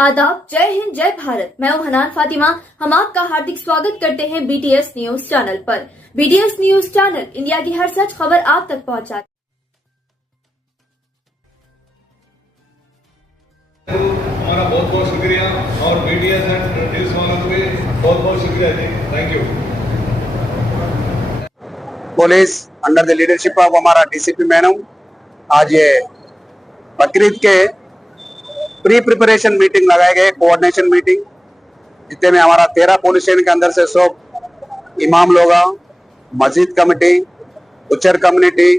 आदाब, जय हिंद, जय भारत। मैं हूं हनान फातिमा। हम आपका हार्दिक स्वागत करते हैं बीटीएस न्यूज चैनल पर। बीटीएस न्यूज चैनल इंडिया की हर सच खबर आप तक पहुंचाता है। हमारा बहुत बहुत शुक्रिया और बीटीएस न्यूज वालों को भी बहुत बहुत शुक्रिया जी, thank you. Police under the leadership of हमारा डीसीपी मैडम आज ये बकरीद के प्री प्रिपरेशन मीटिंग लगाए गए, कोऑर्डिनेशन मीटिंग, जितने में हमारा 13 पुलिस स्टेशन के अंदर से सब इमाम लोग, मस्जिद कमेटी, उचर कम्युनिटी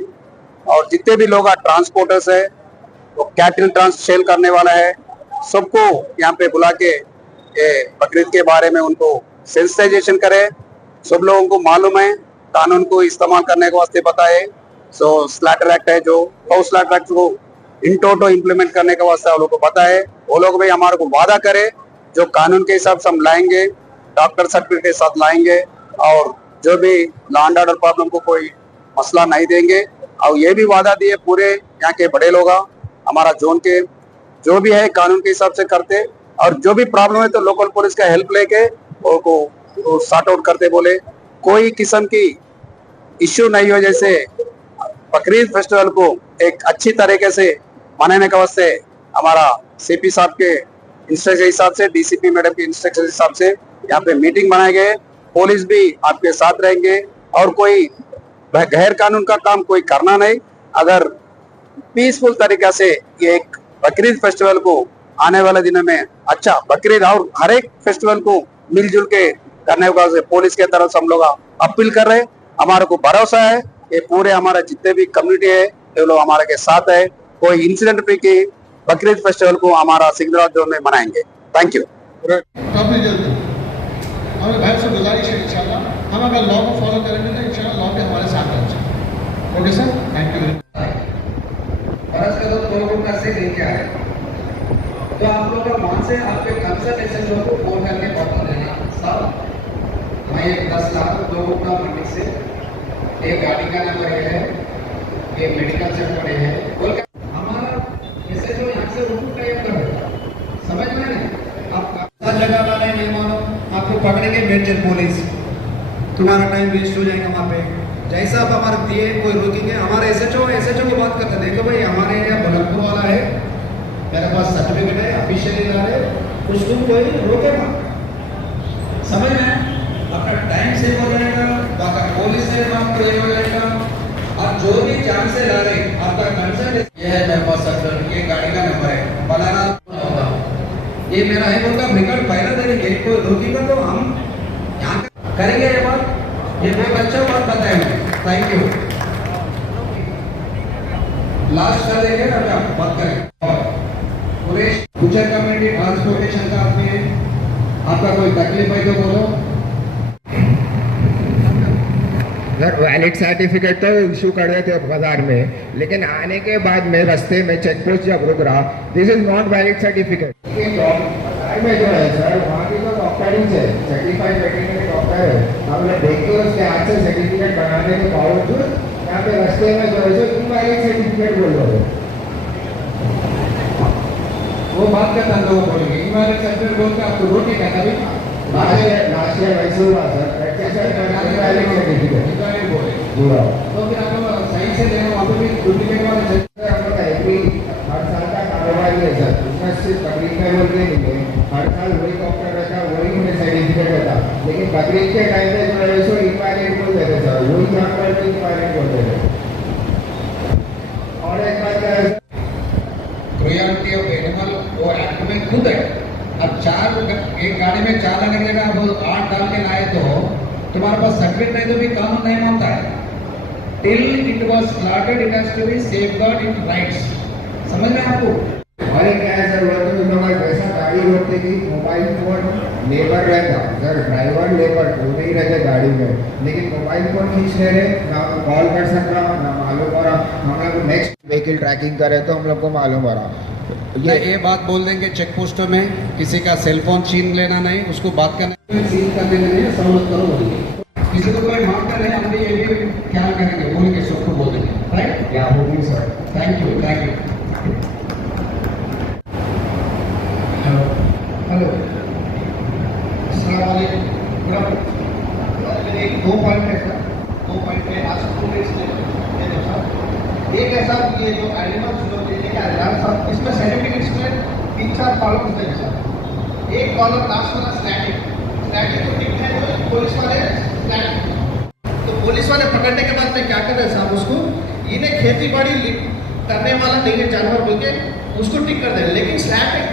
और जितने भी लोग ट्रांसपोर्टर्स है, तो कैटल ट्रांस सेल करने वाला है, सबको यहाँ पे बुला के बकरीद के बारे में उनको सेंसिटाइजेशन करे। सब लोगों को मालूम है, कानून को इस्तेमाल करने के वास्ते बताए। सो स्लैटर एक्ट है, जो काउ स्लैटर एक्ट को इन टोटो इम्प्लीमेंट करने के वास्ते लोगों को पता है। वो लोग भी हमारे को वादा करे जो कानून के हिसाब से हम लाएंगे, डॉक्टर सर्टिफिकेट के साथ लाएंगे और जो भी लॉ एंड ऑर्डर प्रॉब्लम को कोई मसला नहीं देंगे। और ये भी वादा दिए पूरे यहाँ के बड़े लोग हमारा जोन के जो भी है कानून के हिसाब से करते, और जो भी प्रॉब्लम है तो लोकल पुलिस का हेल्प लेके उनको सॉर्ट आउट करते। बोले कोई किस्म की इश्यू नहीं हो, जैसे बकरीद फेस्टिवल को एक अच्छी तरीके से मनाने के वास्ते हमारा सीपी साहब के इंस्ट्रक्शन हिसाब से, डीसीपी मैडम के इंस्ट्रक्शन हिसाब से यहाँ पे मीटिंग बनाए गए। पुलिस भी आपके साथ रहेंगे और कोई गैर कानून का काम कोई करना नहीं। अगर पीसफुल तरीका से ये एक बकरीद फेस्टिवल को आने वाले दिनों में अच्छा बकरीद और हर एक फेस्टिवल को मिलजुल के करने का पुलिस के तरफ से हम लोग अपील कर रहे हैं। हमारे को भरोसा है ये पूरे हमारा जितने भी कम्युनिटी है ये लोग हमारे के साथ है। कोई इंसिडेंट फ्री की बकरीद फेस्टिवल को हमारा सिकंदराबाद जोन में मनाएंगे। Thank you. काफी जल्दी हमें भाई से गुजारिश है इंशाल्लाह हम अगर लॉ को फॉलो करेंगे तो इंशाल्लाह लॉ भी हमारे साथ है। Okay sir, thank you. फर्ज का तो 2 ग्रुप का से क्या है, तो आप लोग का वहां से आपके कंसर्न एसएचओ को फोन करके बता देना साहब मैं 10 लाख 2 ग्रुप का मंडी से एक गाड़ी का नंबर ये है, ये मेडिकल से पड़े हैं बोल के हमारा एसएचओ यहाँ से रुकू टाइप कर देता, समझ में नहीं। आप हर जगह वाले नहीं मानो, आपको पकड़ेंगे मेजर पुलिस, तुम्हारा टाइम वेस्ट हो जाएगा वहाँ पे। जैसा आप हमारे दिए कोई रोकेंगे, हमारे एसएचओ की बात करते देखो भाई हमारे एरिया बलकपुर वाला है, मेरे पास सर्टिफिकेट है, ऑफिशियली ला रहे, उसको कोई रोकेगा, समझ में अपना टाइम सेव हो जाएगा, बाकी पुलिस से काम क्लियर हो जाएगा। और जो भी जान से ला रहे आपका कंसर्न ये है, मेरे पास सर्टिफिकेट, ये गाड़ी का नंबर है, फलाना होगा, ये मेरा है, उनका रिकॉर्ड पहले देंगे, कोई रोकेगा तो हम यहाँ करेंगे ये बात। ये बहुत अच्छा बात बताया मुझे, थैंक यू। लास्ट कर देंगे ना, आप बात करें। पूरे गुजर कम्युनिटी ट्रांसपोर्टेशन का आपका कोई तकलीफ है तो बोलो। सर वैलिड सर्टिफिकेट तो इशू कर रहे थे बाजार में, लेकिन आने के बाद में रास्ते में चेक पोस्ट जब रुक रहा, this is not valid certificate. में जो है सर वहाँ की तो डॉक्टर ही है, सर्टिफाइड वेटरनरी डॉक्टर है, हम लोग देखते हैं उसके हाथ से सर्टिफिकेट बनाने के बावजूद यहाँ पे रास्ते में जो है इनवैलिड सर्टिफिकेट बोल रहे हो। वो बात करता है लोग बोलेंगे इनवैलिड सर्टिफिकेट बोल के आपको रोकेगा कभी। लास्ट ईयर वैसे हुआ सर, इनवैलिड सर्टिफिकेट बोले पूरा, तो फिर आप लोग सही से देना, वहाँ पे भी डुप्लीकेट वाले हम लोग एवरी हर साल का कारोबार है सर, उसमें सिर्फ बकरीद में बोल के नहीं है, हर साल वही डॉक्टर रहता, वही उन्हें सर्टिफिकेट रहता, लेकिन बकरीद के टाइम पे जो है सो इनवैलिड बोलते थे सर, वही जानवर को इनवैलिड बोलते थे। और एक बात क्या है, क्रुएल्टी ऑफ एनिमल वो एक्ट में खुद है। अब एक गाड़ी में 4 लाने की जगह आप 8 डाल के लाए तो तुम्हारे पास सर्टिफिकेट नहीं तो भी कानून नहीं मानता है। Till it was slotted it has to be safeguard in rights, समझ में आपको। और एक क्या है सर, वो तो लोग वैसा गाड़ी रोकते कि मोबाइल फोन लेबर रहता सर, ड्राइवर लेबर दोनों ही रहते गाड़ी में, लेकिन मोबाइल फोन खींच ले रहे, ना कॉल कर सक रहा, ना मालूम हो रहा, हम लोग नेक्स्ट व्हीकल ट्रैकिंग करे तो हम लोग को मालूम हो रहा। ये बात बोल देंगे चेक पोस्टों में, किसी का सेलफोन छीन लेना नहीं, उसको बात करना सील करने में नहीं, सहूलत करो बोलेंगे, किसी को कोई मांगता नहीं, हम भी ये भी ख्याल करेंगे, बोल के सबको बोल देंगे, राइट। या होगी सर, थैंक यू। दो पॉइंट है सर, दो पॉइंट है आज ये दो सर। एक है सर ये जो एनिमल्स जो देने का ऐलान सर, इसमें सर्टिफिकेट्स में 3-4 कॉलम होते हैं सर। एक कॉलम लास्ट वाला स्टैटिक को टिक है जो पुलिस वाले स्टैटिक, तो पुलिस वाले पकड़ने के बाद में क्या कर रहे हैं साहब, उसको इन्हें खेती बाड़ी करने वाला नहीं है जानवर बोल के उसको टिक कर दे रहे, लेकिन स्लैटिक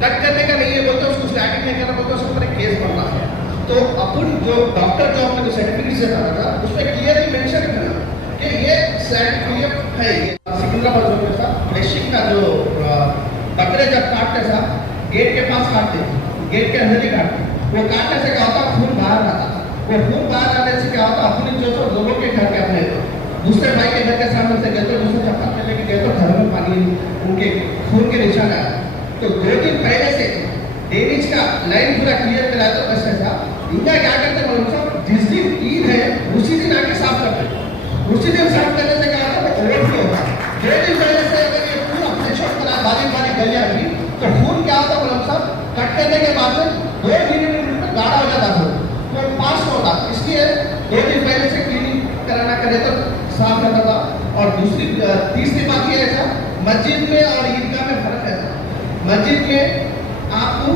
कट करने का नहीं है बोलते, उसको स्लैटिक नहीं करना बोलते, उसके ऊपर एक केस बनना है। तो अपन जो डॉक्टर जो अपने सर्टिफिकेट से रहा था उसमें क्लियरली मेंशन करना कि ये सर्टिफिकेट है। ये सिकंदराबाद रोड में साहब बेसिक का जो बकरे जब काटते साहब गेट के पास काटते, गेट के अंदर ही काटते, वो काटने से क्या होता खून बाहर आता, वो खून बाहर आने से क्या होता अपने जो लोगों के घर के अपने दूसरे भाई के घर के सामने से गए तो दूसरे चप्पल में लेके गए तो घर में पानी उनके खून के निशान आया। तो 2 दिन पहले से डेनिज का लाइन पूरा क्लियर कराया तो बस ऐसा इनका क्या करते हैं मालूम साहब, जिस दिन ईद है उसी दिन आके साफ करते, उसी दिन साफ करने से क्या होता है ओवरफ्लो होता है। 2 दिन पहले से अगर ये पूरा प्रेशर करा बारीक बारीक गलियां भी तो खून क्या होता है मालूम साहब, कट करने के बाद में 2 मिनट में गाढ़ा हो जाता है, तो पास होता, इसलिए 2 दिन पहले से क्लीनिंग कराना करे तो साफ रहता था। और तीसरी बात यह है सर, मस्जिद में और ईदगाह में फर्क है। मस्जिद में आपको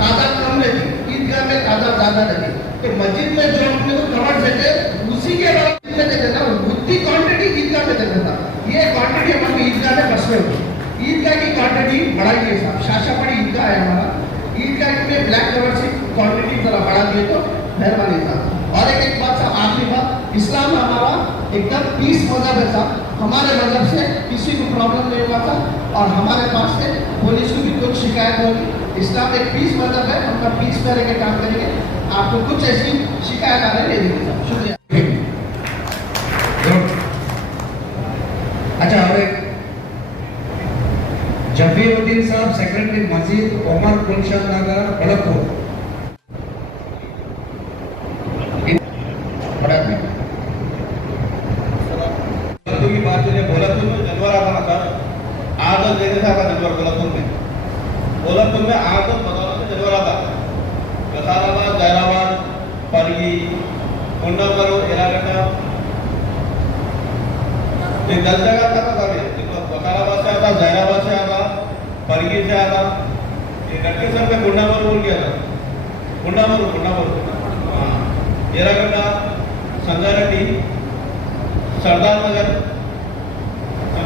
तादाद कम रहती, ईदगाह में तादाद ज्यादा रहती। तो मस्जिद में जो अपने को कवर देते उसी के बाद में देते ना, उतनी क्वांटिटी ईदगाह में देता था। ये क्वांटिटी हमारी ईदगाह में बस में होती, ईदगाह की क्वांटिटी बढ़ाई है साहब। शाशापड़ी ईदगाह है हमारा, ईदगाह में ब्लैक कवर से क्वांटिटी जरा बढ़ा दिए तो मेहरबानी था। और एक बात साहब, आखिरी बात, इस्लाम हमारा एकदम पीस मजहब है साहब, हमारे मजहब से किसी को प्रॉब्लम नहीं हुआ था और हमारे पास से पुलिस को भी कुछ शिकायत होगी। इस्लाम एक पीस मजहब है, हम पीस में रह के काम करेंगे, आपको कुछ ऐसी शिकायत आने नहीं देगी साहब। शुक्रिया। अच्छा, और एक जफीरुद्दीन साहब सेक्रेटरी मस्जिद उमर गुलशन नगर बड़कपुर। की बात जो बोलतपुर में जानवर आता ना सर, आदत देने था जानवर बोलतपुर में आदत बदौलत में जानवर आता, कसाराबाद, जैराबाद, परगी, कुंडामरू, एरागड्डा, ये 10 जगह था सर। कसाराबाद से आता, जैराबाद से आता, परगी से आता, ये गटकेसर में कुंडामरू बोल गया था, कुंडामरू एरागड्डा, संगारेड्डी, सरदार नगर,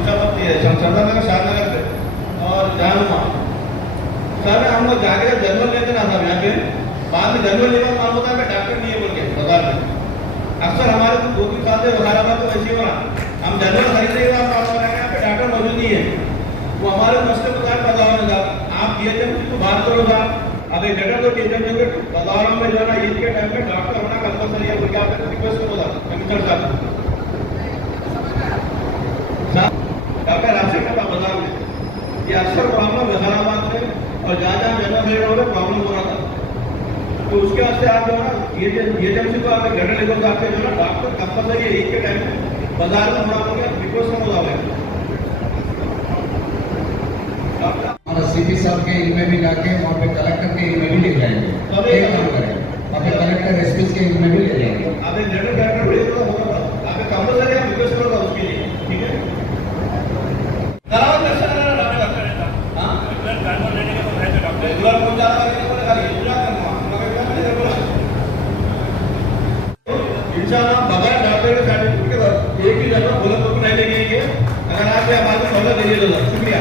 सरदार नगर, शाहनगर पे और जहानुमा सर हम लोग जाके जब जनरल लेते ना साहब यहाँ पे, बाद में जनरल लेकर मालूम होता है डॉक्टर नहीं है बोल के बाजार में। अक्सर हमारे तो 2-3 साल से वजाराबाद तो वैसे ही हो रहा, हम जनरल खरीद रहे हैं मालूम है यहाँ पे डॉक्टर मौजूद नहीं है, वो हमारे मसले बाजार बाजार में साहब आप DHM को बात करो साहब। अब एक डॉक्टर तो DHM जो बाजारों में जो है ना ईद के टाइम में डॉक्टर होना कंपलसरी है बोल के आपको रिक्वेस्ट करो कमिश्नर साहब, डॉक्टर आपसे क्या बाजार में ये अक्सर प्रॉब्लम जहानाबाद में और जहाँ जहाँ जनरल हो रहे प्रॉब्लम हो रहा था। तो उसके वास्ते आप जो है ना ये जब से तो आप घंटे लेकर जाते जो ना डॉक्टर कंपलसरी ईद के टाइम में बाजार में होना होगा, रिक्वेस्ट कम हो जाएगा। हमारा CP साहब के इनमें भी लाके वहाँ पे कलेक्टर के इनमें भी ले जाएंगे, एक काम करेंगे वहाँ पे कलेक्टर SP के इनमें भी ले जाएंगे। आप एक जनरल डॉक्टर भेज दो, आप एक कंपलसरी आप रिक्वेस्ट करोगा उसके लिए, ठीक है। रेगुलर कौन जा रहा है बोले खाली पूरा करना इंशाल्लाह बगैर डॉक्टर के सर्टिफिकेट के एक ही जगह बोला तो नहीं लेंगे। अगर आप हमारे को सौदा दे दीजिए तो शुक्रिया।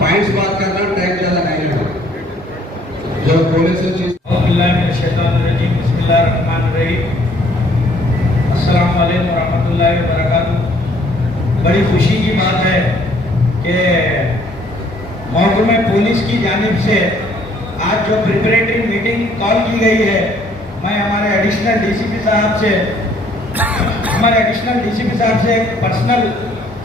पॉइंट्स बात करना, टाइम ज्यादा नहीं लगता, जो बोले से चीज। अस्सलाम वालेकुम रहमतुल्लाहि व बरकातुहू। बड़ी खुशी की बात है कि महकमे पुलिस की जानिब से आज जो प्रिपरेटरी मीटिंग कॉल की गई है, मैं हमारे एडिशनल डीसीपी साहब से पर्सनल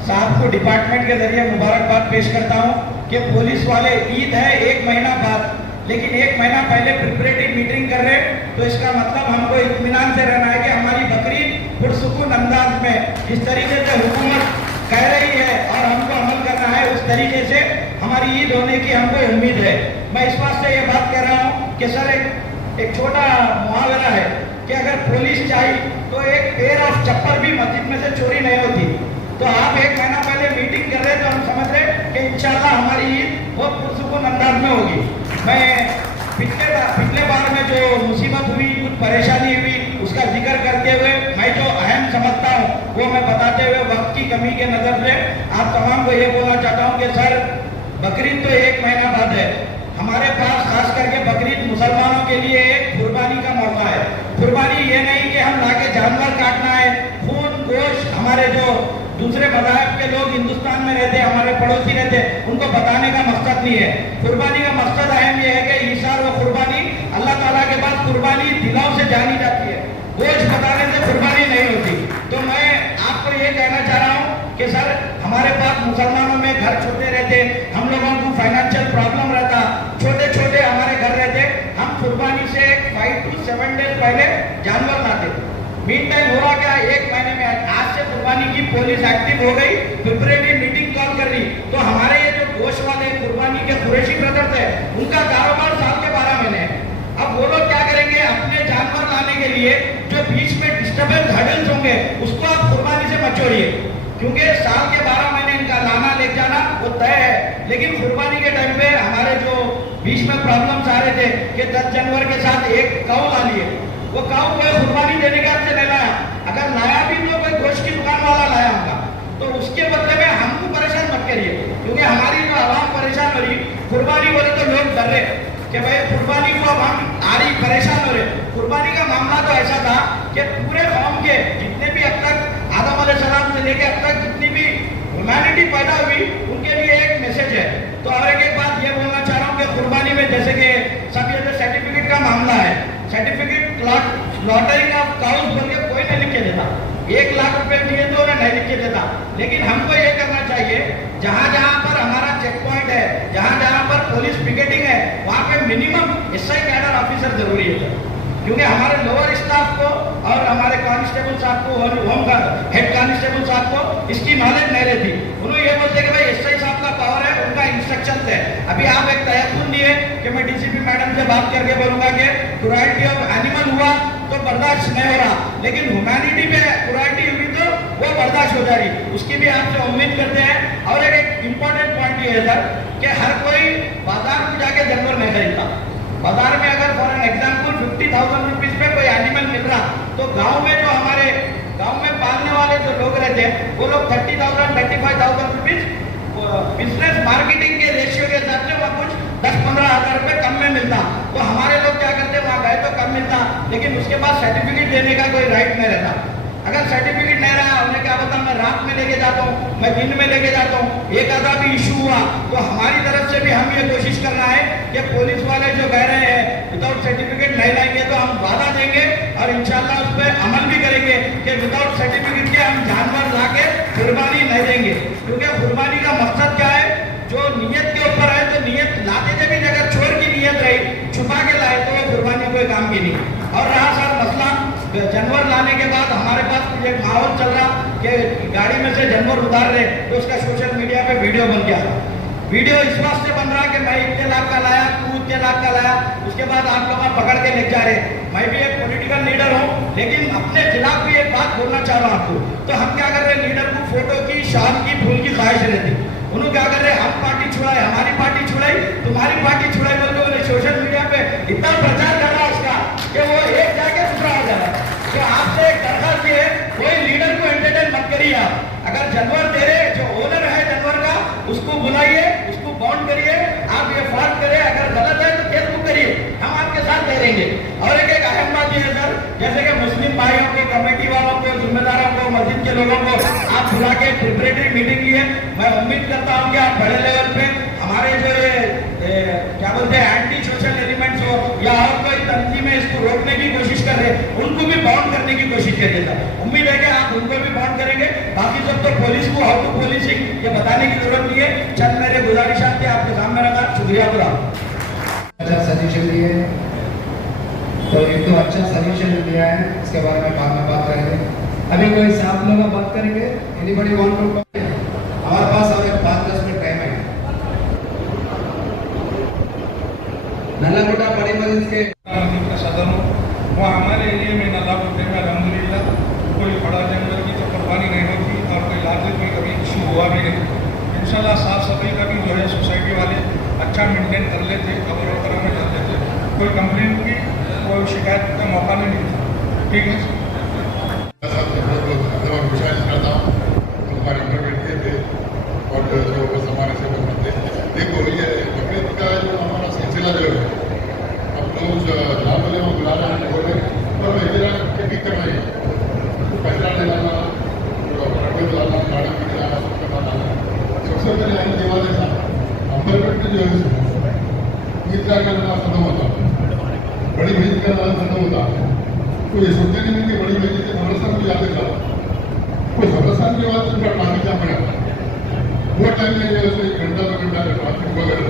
साहब को डिपार्टमेंट के जरिए मुबारकबाद पेश करता हूं कि पुलिस वाले ईद है 1 महीना बाद, लेकिन 1 महीना पहले प्रिपरेटरी मीटिंग कर रहे, तो इसका मतलब हमको इत्मीनान से रहना है कि हमारी बकरीद पुरसुकून अंदाज में जिस तरीके से हुकूमत कह रही है और हमको अमल करना है, उस तरीके से हमारी ईद होने की हमको उम्मीद है। मैं इस वास्ते ये बात कह रहा हूँ कि सर एक छोटा मुहावरा है कि अगर पुलिस चाहिए तो एक पेयर ऑफ चप्पल भी मस्जिद में से चोरी नहीं होती। तो आप 1 महीना पहले मीटिंग कर रहे तो हम समझ रहे कि इंशाल्लाह हमारी ईद बहुत पुरसुकून अंदाज में होगी। मैं पिछले बार में जो मुसीबत हुई, कुछ परेशानी हुई, उसका जिक्र करते हुए मैं जो अहम समझता हूँ वो मैं बताते हुए वक्त की कमी के नजर से आप तमाम को ये बोलना चाहता हूँ कि सर बकरीद तो 1 महीना बाद है। हमारे पास खास करके बकरीद मुसलमानों के लिए एक कुर्बानी का मौका है। कुर्बानी ये नहीं कि हम लाके जानवर काटना है, खून गोश्त हमारे जो दूसरे मज़ाहब के लोग हिंदुस्तान में रहते, हमारे पड़ोसी रहते, उनको बताने का मकसद नहीं है। कुर्बानी का मकसद अहम ये है कि ईसार व कुर्बानी अल्लाह ताला के बाद कुर्बानी दिलों से जानी जाती है, गोश्त बताने से कुर्बानी नहीं होती। तो मैं आपको ये कहना चाह रहा हूँ कि सर हमारे पास मुसलमानों में घर छोटे रहते, हम लोगों को फाइनेंशियल प्रॉब्लम रहता, छोटे छोटे हमारे घर रहते, हम कुर्बानी से 5 to 7 डेज पहले जानवर लाते। मीन टाइम हो रहा क्या, 1 महीने में आज से कुर्बानी की पुलिस एक्टिव हो गई, प्रिपरेटरी मीटिंग कॉल कर रही। तो हमारे ये जो गोश्त वाले कुर्बानी के कुरैशी ब्रदर्स है, उनका कारोबार साल के 12 महीने है। अब वो लोग क्या करेंगे, अपने जानवर लाने के लिए जो बीच में डिस्टर्बेंस हर्डल्स होंगे उसको आप कुर्बानी से मत छोड़िए, क्योंकि साल के 12 महीने इनका लाना ले जाना वो तय है। लेकिन कुर्बानी के टाइम पे हमारे जो बीच में प्रॉब्लम्स आ रहे थे कि 10 जानवर के साथ एक काऊ ला लिए, वो काऊ कोई कुर्बानी देने के आपसे नहीं लाया, अगर लाया भी तो कोई गोश्त की दुकान वाला लाया होगा, तो उसके बदले में हमको परेशान मत करिए, क्योंकि हमारी जो आवाम परेशान हो रही। कुर्बानी बोले तो लोग डर रहे कि भाई कुर्बानी को अब हम आ रही परेशान हो रहे। कुर्बानी का मामला तो ऐसा था कि पूरे कौम के जितने भी अब तक आदम अलैहिस्सलाम से लेके अब तक जितनी भी ह्यूमैनिटी पैदा हुई उनके लिए एक मैसेज है। तो और एक बात ये बोलना चाह रहा हूँ कि कुर्बानी में जैसे कि सब ये जो सर्टिफिकेट का मामला है, सर्टिफिकेट लॉटरिंग ऑफ काउस बोल के कोई नहीं लिख के देता, 1 लाख रुपए दिए तो उन्हें नहीं लिख के देता। लेकिन हमको ये करना चाहिए, जहाँ जहाँ पर हमारा चेक पॉइंट है, जहाँ जहाँ पर पुलिस पिकेटिंग है, वहाँ पे मिनिमम एसआई कैडर ऑफिसर जरूरी है, क्योंकि हमारे लोअर स्टाफ को और हमारे कांस्टेबल साहब को और होम गार्ड हेड कांस्टेबल साहब को इसकी नॉलेज नहीं रहती। उन्होंने ये बोलते कि भाई एसआई साहब का पावर है, उनका इंस्ट्रक्शन है। अभी आप एक तयकुन दिए कि मैं डीसीपी मैडम से बात करके बोलूंगा कि क्रूरल्टी ऑफ एनिमल हुआ तो बर्दाश्त नहीं हो रहा, लेकिन ह्यूमैनिटी पे क्रूरल्टी हुई तो वो बर्दाश्त हो जा रही, उसकी भी आपसे उम्मीद करते हैं। और एक इम्पोर्टेंट पॉइंट ये है सर कि हर कोई बाजार में जाके जानवर नहीं खरीदता। बाजार में अगर फॉर एन एग्जाम्पल 50,000 रुपीज पे कोई एनिमल मिल रहा, तो गांव में जो हमारे गांव में पालने वाले जो लोग रहते हैं वो लोग 30,000 35,000 रुपीज बिजनेस मार्केटिंग के रेशियो के हिसाब से वह कुछ 10-15 हज़ार रुपए कम में मिलता। तो हमारे लोग क्या करते, वहाँ गए तो कम मिलता, लेकिन उसके बाद सर्टिफिकेट देने का कोई राइट नहीं रहता। अगर सर्टिफिकेट नहीं रहा, उन्हें क्या पता मैं रात में लेके जाता हूँ, मैं दिन में लेके जाता हूँ, एक आधा भी इशू हुआ तो हमारी तरफ से भी हम ये कोशिश करना है कि पुलिस वाले जो कह रहे हैं विदाउट सर्टिफिकेट नहीं लाएंगे तो हम वादा देंगे और इंशाल्लाह उस पर अमल भी करेंगे कि विदाउट सर्टिफिकेट के हम जानवर ला के कुर्बानी नहीं देंगे। क्योंकि कुर्बानी का मकसद क्या है, जो नियत के ऊपर है, तो नियत लाते जब भी अगर चोर की नियत रही, छुपा के लाए तो कुर्बानी कोई काम की नहीं। और रहा सर मसला जानवर लाने के बाद हमारे पास एक माहौल चल रहा कि गाड़ी में से जानवर उतार रहे, तो उसका सोशल मीडिया पे वीडियो बन गया। वीडियो इस बात से बन रहा कि मैं इतने लाख का लाया, तू इतने लाख का लाया, उसके बाद आप लोग पकड़ के ले जा रहे। मैं भी एक पॉलिटिकल लीडर हूँ, लेकिन अपने खिलाफ भी एक बात बोलना चाह रहा हूँ आपको। तो हम क्या कर रहे, लीडर को फोटो की, शान की, फूल की ख्वाहिश रहती, उन्होंने क्या कर रहे, हम पार्टी छुड़ाए, हमारी पार्टी छुड़ाई, तुम्हारी पार्टी छुड़ाई बोल के सोशल मीडिया पे इतना प्रचार कर रहा उसका कि वो एक जाके दूसरा आ जा रहा है। तो आपसे एक दरखास्त है, कोई लीडर को एंटरटेन मत करिए आप। अगर जानवर दे रहे, जो ओनर है जानवर का, उसको बुलाइए, उसको बाउंड करिए, आप ये फॉल्ट करें, अगर गलत है तो केस बुक करिए, हम आपके साथ दे देंगे। और एक अहम बात ये है सर, जैसे कि मुस्लिम भाइयों को, कमेटी वालों को, जिम्मेदारों को, मस्जिद के लोगों को आप बुला के प्रिपरेटरी मीटिंग लिए, मैं उम्मीद करता हूँ कि आप बड़े लेवल पे हमारे जो क्या बोलते हैं एंटी सोशल एलिमेंट्स हो या और कोई तंजीमें इसको रोकने की कोशिश कर रहे हैं, उनको भी बाउंड करने की कोशिश करिए सर। उम्मीद है कि आप उनको भी बाउंड करेंगे। बाकी सब तो पुलिस को हाउ टू पुलिसिंग ये बताने की जरूरत नहीं है। चंद मेरे गुजारिशात थे आपके सामने रखा, शुक्रिया पूरा। अच्छा सजेशन दिए, तो एक तो अच्छा सजेशन दिया है, इसके बारे में बाद में बात करेंगे। अभी कोई साहब लोग बात करेंगे, एनीबॉडी वांट टू? हमारे पास अगर 5-10 मिनट टाइम है। नलागोटा बड़ी मस्जिद के का सदर हूँ। वहाँ हमारे एरिया में नलागोटे में अल्हम्दुलिल्लाह कोई बड़ा जानवर की तो कुर्बानी नहीं होती और कोई लाते कोई कभी इशू हुआ भी नहीं। इंशाल्लाह साफ सफाई का भी जो है सोसाइटी वाले अच्छा मेंटेन कर लेते, कवर वगैरह में कर लेते, कोई कंप्लेंट की कोई शिकायत का मौका नहीं मिलता। ठीक है गुजारिश करता हूँ हमारे इंटरव्यू किए थे और जो बस हमारे से बनते देखो ये बकरीद का जो हमारा सिलसिला जो है अब लोग जहाँ बोले वो बुला रहे हैं बोले पर इधर ठीक कर रहे हैं पैसा ले लाना बकरीद लाना गाड़ी भी लाना सब करना लाना सबसे पहले हम दिवाली साहब अम्बरपेट जो है ईदगाह का नाम खत्म होता बड़ी मस्जिद का नाम खत्म होता तो ये सोचते नहीं कि बड़ी मस्जिद से खबरस्तान को जाते था कोई खबरस्तान के बाद उनका ट्रैफिक जाम पड़ा वो टाइम में जो है एक घंटा 2 घंटा का ट्रैफिक वगैरह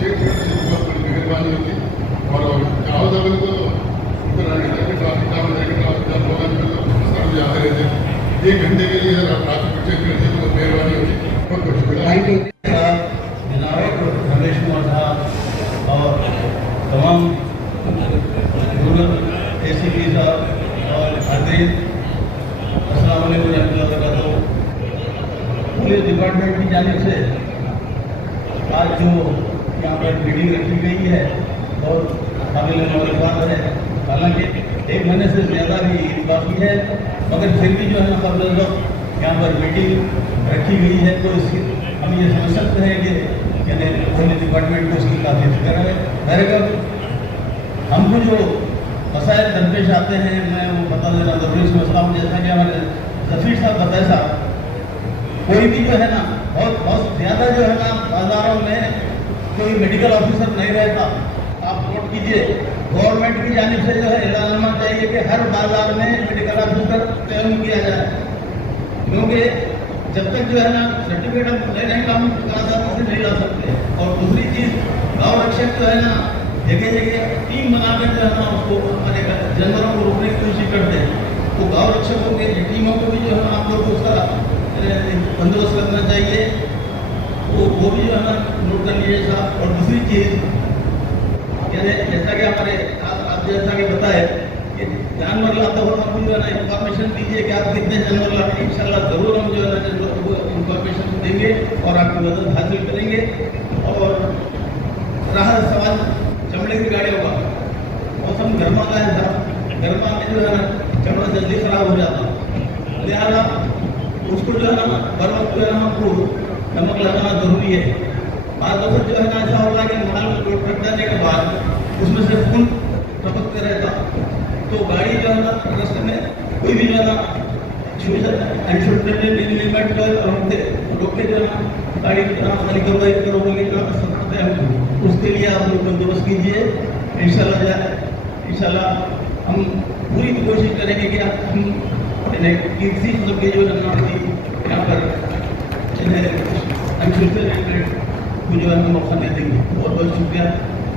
चेक करने की बहुत बड़ी मेहरबानी होती और गाँव दबल को ट्रैफिक जाम लोग जाते रहते 1 घंटे के लिए अगर ट्रैफिक चेक करते तो मेहरबानी होती बहुत बहुत शुक्रिया। थैंक यू जनाब रमेश कुमार साहब और तमाम रूरल ACP साहब और हाजिर अस्सलाम वालेकुम रहमतुल्लाहि व बरकातहू। पुलिस डिपार्टमेंट की जानिब से आज जो यहाँ पर मीटिंग रखी गई है और काबिल मुबारकबाद है। हालांकि 1 महीने से ज़्यादा भी बाकी है मगर फिर भी जो है ना कबल वक्त यहाँ पर मीटिंग रखी गई है तो इसकी हम ये समझ सकते हैं कि पुलिस डिपार्टमेंट को इसकी काफ़ी फिक्र है। खैर हमको जो मसाइल दरपेश आते हैं मैं वो बता देना ज़रूरी समझता हूँ। जैसा कि हमारे जफीर साहब बताए साहब कोई भी जो है ना बहुत ज़्यादा जो है ना बाज़ारों में कोई मेडिकल ऑफिसर नहीं रहता। आप नोट कीजिए गवर्नमेंट की जानिब से जो है ऐलान होना चाहिए कि हर बाज़ार में मेडिकल ऑफिसर तयन किया जाए क्योंकि जब तक जो है ना सर्टिफिकेट हम ले रहेंगे हम कागजात से नहीं ला सकते। और दूसरी चीज़ गाँव रक्षक जो है ना जगह जगह टीम बनाकर जो है ना उसको हमारे जानवरों को रोकने की कोशिश करते हैं तो गाँव रक्षकों के टीमों को भी जो है ना आप लोग उसका बंदोबस्त करना चाहिए वो भी जो है ना नोट कर लीजिए साहब। और दूसरी चीज़ जैसा कि हमारे आप जैसा कि बताए कि जानवर लाते हो हमको जो है ना इंफॉर्मेशन दीजिए कि आप कितने जानवर लाते हैं। इंशाल्लाह ज़रूर हम जो है ना इंफॉर्मेशन देंगे और आपकी मदद हासिल करेंगे। और रहा सवाल चमड़े की गाड़ियों का मौसम गर्मा का है साहब गर्मा में जो है ना चमड़ा जल्दी खराब हो जाता लिहाजा उसको जो है ना बर वक्त जो है ना हमको नमक लगाना जरूरी है। बाद वक्त जो है ना ऐसा होगा कि माल लोड कर जाने के बाद उसमें से खून टपकते रहता तो गाड़ी जो है ना रास्ते में कोई भी जो है ना लिमिट रोक के जो है ना गाड़ी करोगे उसके लिए आप लोग बंदोबस्त कीजिए। इंशाल्लाह हम पूरी कोशिश करेंगे कि हम किसी मतलब के जो यहाँ पर जो है मौका दे देंगे। बहुत बहुत शुक्रिया।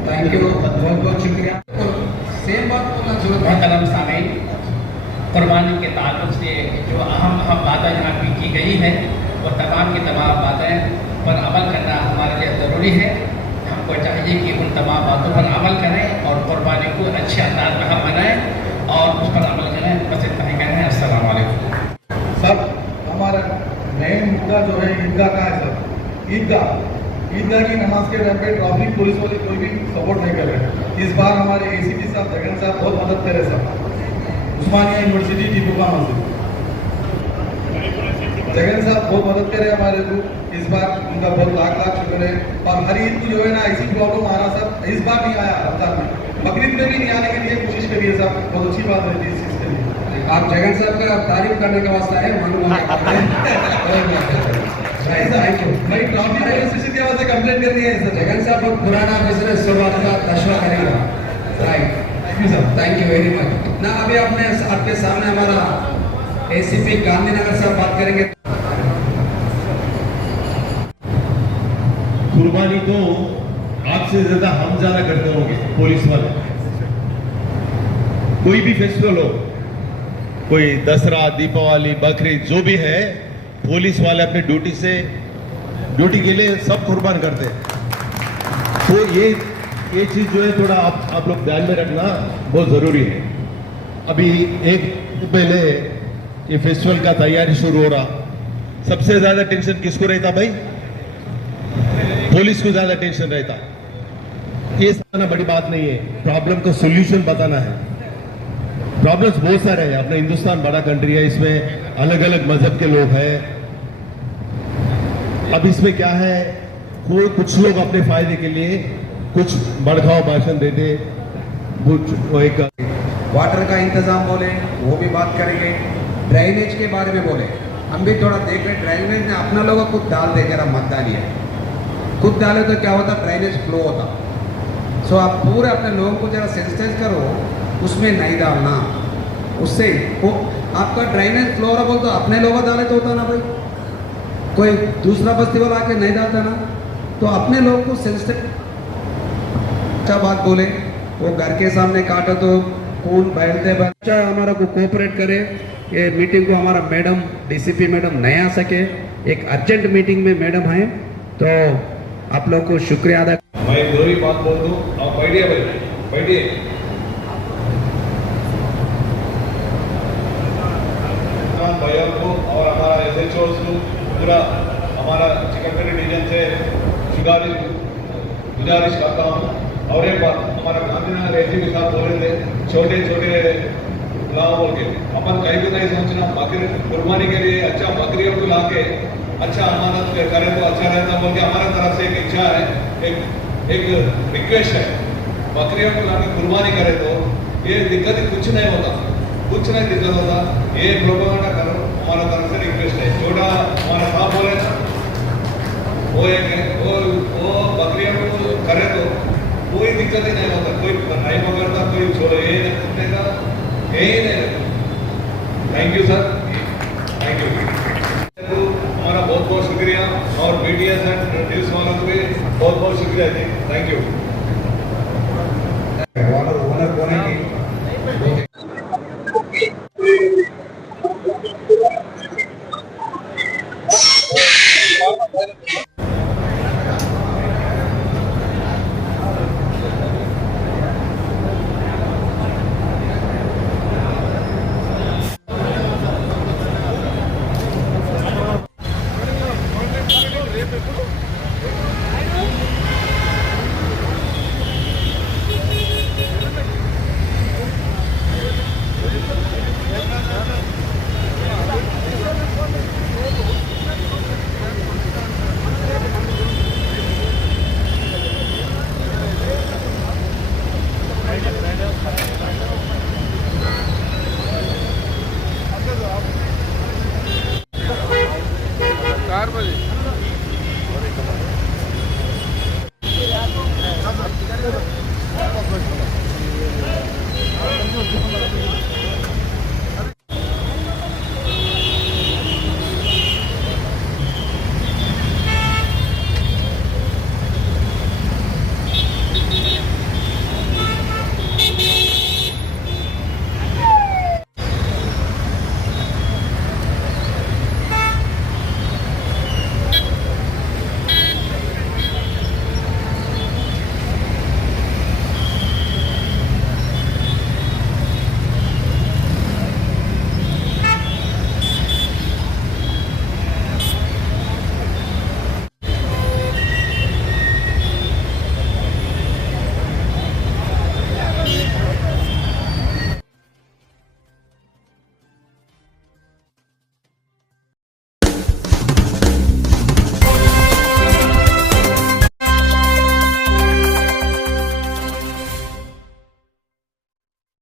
थैंक यू बहुत बहुत शुक्रिया। सेम बात बोलना जरूरत मोहतरम सामीन कुर्बानी के ताल्लुक से जो अहम बातें यहाँ पे की गई है वो तमाम की तमाम बातें पर अमल करना हमारे लिए ज़रूरी है। हमको चाहिए कि उन तमाम बातों पर अमल करें और कुर्बानी को अच्छे अंदाज में हम बनाएं और उस पर अमल करें। बस इतना ही कहना है। अस्सलाम वालेकुम। सब हमारा मेन मुद्दा जो है ईदगाह का है सर। ईदगाह की नमाज के टाइम पे ट्रैफिक पुलिस वाले कोई भी सपोर्ट नहीं कर रहे। इस बार हमारे ACP साहब जगन साहब बहुत मदद करे सर। उस्मानिया यूनिवर्सिटी टीपुका मस्जिद जगन साहब बहुत मदद करे हमारे को। इस बार उनका बहुत लाख शुक्र है। और हर ईद को जो है ना ऐसी प्रॉब्लम आ रहा सर इस बार नहीं आया रमजान में बकरीद में भी नहीं आने के लिए कोशिश करिए साहब। बहुत अच्छी बात रहती है इस चीज़ के लिए। आप जगन साहब का तारीफ करने का वास्ता है मालूम थैंक यू। भाई ट्रैफिक पुलिस CCTV से कंप्लेंट करनी है सर। जगन साहब बहुत पुराना बिजनेस शुरुआत का तशवा करेगा। Right thank you very much. ना अभी आपके सामने हमारा ACP गांधीनगर साहब बात करेंगे। कुर्बानी तो आपसे ज्यादा हम ज्यादा करते होंगे पुलिस वाले। कोई भी फेस्टिवल हो कोई दसरा दीपावली बकरीद जो भी है पुलिस वाले अपने ड्यूटी के लिए सब कुर्बान करते हैं। तो ये ये चीज़ जो है थोड़ा आप लोग ध्यान में रखना बहुत ज़रूरी है। अभी एक दिन पहले ये फेस्टिवल का तैयारी शुरू हो रहा, सबसे ज़्यादा टेंशन किसको रहता भाई? पुलिस को ज़्यादा टेंशन रहता। ये समझना बड़ी बात नहीं है, प्रॉब्लम का सोल्यूशन बताना है। प्रॉब्लम्स बहुत सारे हैं, अपना हिंदुस्तान बड़ा कंट्री है, इसमें अलग अलग मजहब के लोग हैं। अब इसमें क्या है, कुछ लोग अपने फायदे के लिए कुछ भड़काऊ भाषण देते, वो एक वाटर का इंतजाम बोले वो भी बात करेंगे, ड्रेनेज के बारे में बोले हम भी थोड़ा देख रहे। ड्रेनेज ने अपना लोगों खुद डाल दे, जरा मत डालिए, खुद डाले तो क्या होता, ड्रेनेज फ्लो होता। सो आप पूरे अपने लोगों को जरा सेंसिटाइज करो, उसमें नहीं डालना, उससे वो आपका ड्रेनेज फ्लो हो रहा बोल तो अपने लोग डाले तो होता ना भाई, कोई दूसरा बस्ती वाला आके नहीं डालता ना, तो अपने लोग को सेंसिटिव अच्छा बात बोले, वो घर के सामने काटो तो खून बैठते बच्चा हमारा को कोऑपरेट करे। ये मीटिंग को हमारा मैडम डीसीपी मैडम नहीं आ सके, एक अर्जेंट मीटिंग में मैडम है, तो आप लोग को शुक्रिया अदा। मैं एक जरूरी बात बोल दूं, आप बैठिए भाई, बैठिए। भैया को और हमारा SHO को पूरा हमारा चिकनकरी डिवीजन से गुजारिश करता हूँ। और एक बात, हमारा गांधीनगर ऐसी के साथ बोले थे, छोटे छोटे गाँव बोल के अपन कहीं भी नहीं सोचना, बकरी कुर्बानी के लिए अच्छा बकरियों को ला के अच्छा अमानत करे तो अच्छा रहता बोल के हमारे तरफ से एक इच्छा है, एक रिक्वेस्ट है, बकरियों को ला के कुर्बानी करे तो ये दिक्कत कुछ नहीं होता, कुछ नहीं दिक्कत होता। ये प्रोपेगेंडा करो, हमारा तरफ से रिक्वेस्ट है। छोटा हमारा साहब बोले ना, वो एक है, वो बकरियों को करे तो कोई दिक्कत ही नहीं होता, कोई नहीं पकड़ता, कोई छोड़ो, ये नहीं कुत्तेगा, यही नहीं। Thank you sir, thank you. हमारा बहुत बहुत शुक्रिया, और BTS एंड न्यूज़ वालों को भी बहुत बहुत शुक्रिया जी, थैंक यू।